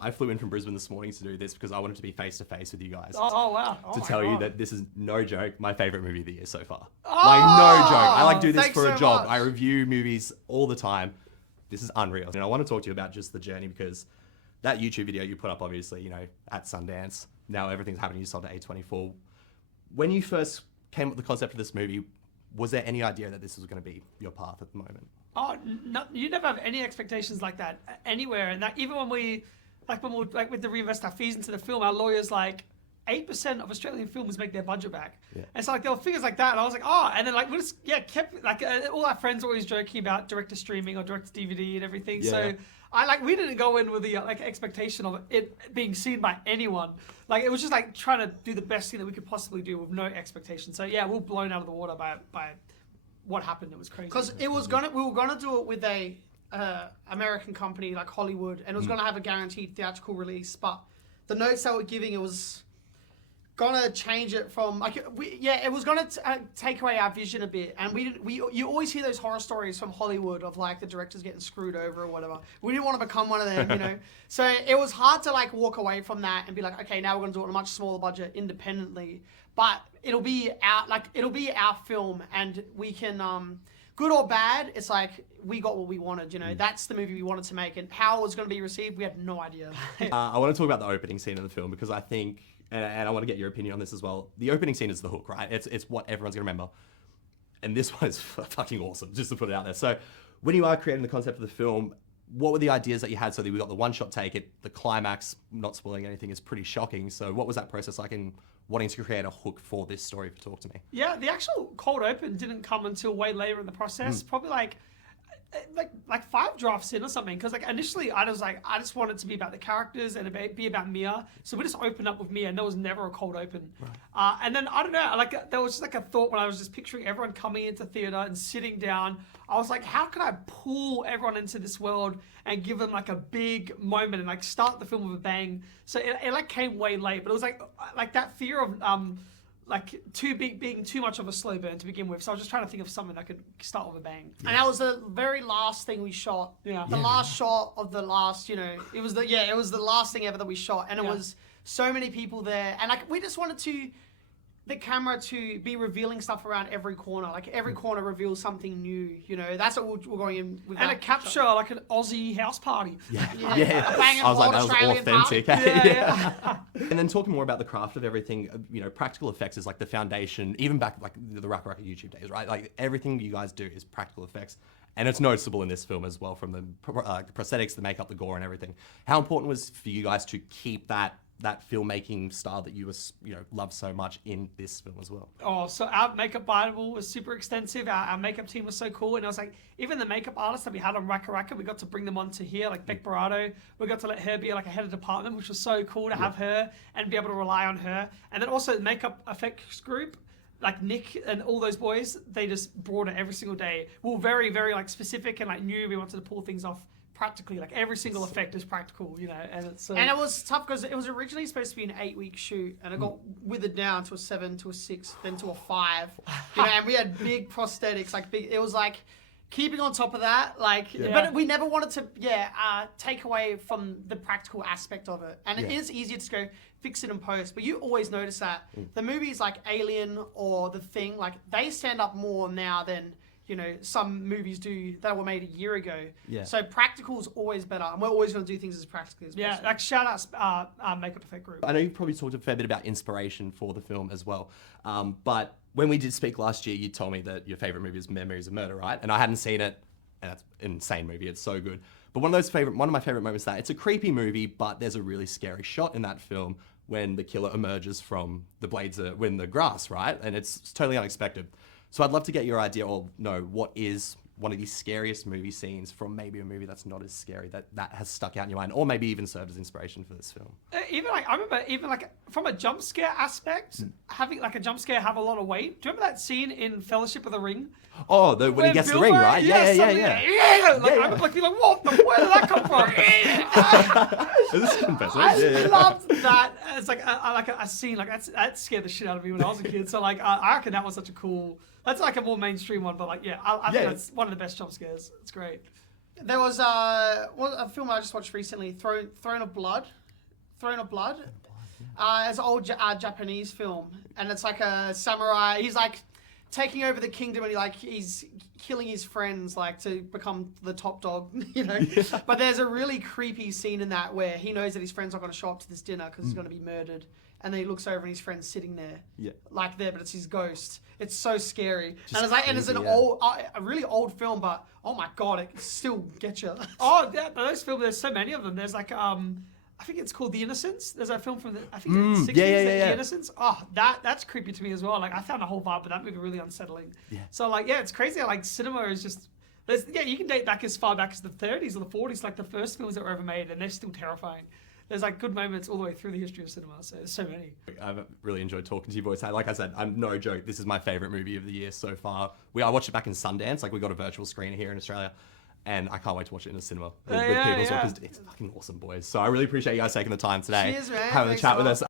I flew in from Brisbane this morning to do this because I wanted to be face to face with you guys. Oh wow. To my tell you God. that this is no joke, my favorite movie of the year so far. Oh, Like no joke. I like do this thanks for a so job. much. I review movies all the time. This is unreal. And I want to talk to you about just the journey because that YouTube video you put up, obviously, you know, at Sundance. Now everything's happening. You sold to A24. When you first came up with the concept of this movie, was there any idea that this was going to be your path at the moment? Oh, no, you never have any expectations like that anywhere. And that even when we with the reinvest our fees into the film, our lawyers 8% of Australian films make their budget back. Yeah. And so there were figures like that, and I was like, oh, and then we just kept all our friends were always joking about direct to streaming or direct to DVD and everything. Yeah. So we didn't go in with the expectation of it being seen by anyone. It was just trying to do the best thing that we could possibly do with no expectation. So yeah, we were blown out of the water by what happened. It was crazy. Because we were gonna do it with a American company like Hollywood, and it was gonna have a guaranteed theatrical release. But the notes they were giving, it was gonna change it from it was gonna take away our vision a bit. And you always hear those horror stories from Hollywood of the directors getting screwed over or whatever. We didn't want to become one of them, you know. So it was hard to walk away from that and be like, okay, now we're gonna do it on a much smaller budget independently. But it'll be our film, and we can good or bad, it's we got what we wanted, you know. That's the movie we wanted to make, and how it was going to be received, we had no idea. I want to talk about the opening scene of the film because I think, and I want to get your opinion on this as well, the opening scene is the hook, right? It's what everyone's going to remember. And this one is fucking awesome, just to put it out there. So when you are creating the concept of the film, what were the ideas that you had so that we got the one-shot take? The climax, not spoiling anything, is pretty shocking. So what was that process like in wanting to create a hook for this story? Talk to me. Yeah, the actual cold open didn't come until way later in the process. Probably like 5 drafts in or something. Because initially I just wanted to be about the characters and be about Mia. So we just opened up with Mia, and there was never a cold open. Right. And then I don't know, there was just a thought when I was just picturing everyone coming into theater and sitting down. I was like, how can I pull everyone into this world and give them a big moment and start the film with a bang? So it came way late, but it was like that fear of being too much of a slow burn to begin with. So I was just trying to think of something that could start with a bang. Yeah. And that was the very last thing we shot. Yeah. The last shot of the last, it was the last thing ever that we shot. And it was so many people there. And we just wanted the camera to be revealing stuff around every corner. Every corner reveals something new, That's what we're going in with. And a capture an Aussie house party. Yeah. A banging I was like, that was Australian authentic. party. Yeah. And then talking more about the craft of everything, practical effects is the foundation, even back the RACKA RACKA YouTube days, right? Everything you guys do is practical effects. And it's noticeable in this film as well, from the prosthetics, the makeup, the gore and everything. How important was for you guys to keep that filmmaking style that you love so much in this film as well? Oh, so our makeup Bible was super extensive. Our makeup team was so cool. And I was even the makeup artists that we had on RACKA RACKA, we got to bring them onto here, Beck Barato. We got to let her be a head of department, which was so cool to have her and be able to rely on her. And then also the makeup effects group, Nick and all those boys, they just brought it every single day. We were very, very specific and knew we wanted to pull things off practically. Every single effect is practical, and it's and it was tough because it was originally supposed to be an 8-week shoot, and it got withered down to a 7, to a 6, then to a 5. And we had big prosthetics, it was keeping on top of that, but we never wanted to take away from the practical aspect of it. And it is easier to go fix it in post, but you always notice that the movies like Alien or The Thing, they stand up more now than some movies do that were made a year ago. Yeah. So practical is always better, and we're always going to do things as practically as possible. Yeah, shout out our makeup effect group. I know you've probably talked a fair bit about inspiration for the film as well, but when we did speak last year, you told me that your favorite movie is Memories of Murder, right? And I hadn't seen it, and that's an insane movie. It's so good. But one of my favorite moments it's a creepy movie, but there's a really scary shot in that film when the killer emerges from the blades in the grass, right? And it's totally unexpected. So I'd love to get your idea or know what is one of the scariest movie scenes from maybe a movie that's not as scary that has stuck out in your mind, or maybe even served as inspiration for this film. I remember from a jump scare aspect, having a jump scare have a lot of weight. Do you remember that scene in Fellowship of the Ring? Oh, when he gets the ring, right? Yeah. I remember what where did that come from? This is confession. I loved that. It's a scene that scared the shit out of me when I was a kid. So I reckon that was such a cool. That's a more mainstream one, but I think that's one of the best jump scares. It's great. There was a film I just watched recently, Throne of Blood. It's an old Japanese film, and it's like a samurai. He's like taking over the kingdom, and he's killing his friends like to become the top dog, you know. Yeah. But there's a really creepy scene in that where he knows that his friend's not going to show up to this dinner because he's going to be murdered, and then he looks over and his friend's sitting there, like there, but it's his ghost. It's so scary, and it's an old, a really old film, but oh my god, it still gets you. Oh, those films. There's so many of them. There's like I think it's called The Innocents. There's a film from the 60s, The Innocents. Oh, that's creepy to me as well. Like I found the whole vibe of that movie really unsettling. Yeah. So it's crazy how cinema is just. You can date back as far back as the 30s or the 40s, like the first films that were ever made, and they're still terrifying. There's good moments all the way through the history of cinema. So there's so many. I've really enjoyed talking to you boys. Like I said, I'm no joke. This is my favorite movie of the year so far. I watched it back in Sundance. Like we got a virtual screener here in Australia. And I can't wait to watch it in a cinema with people as well, because it's fucking awesome, boys. So I really appreciate you guys taking the time today, Cheers, man. having a chat with us.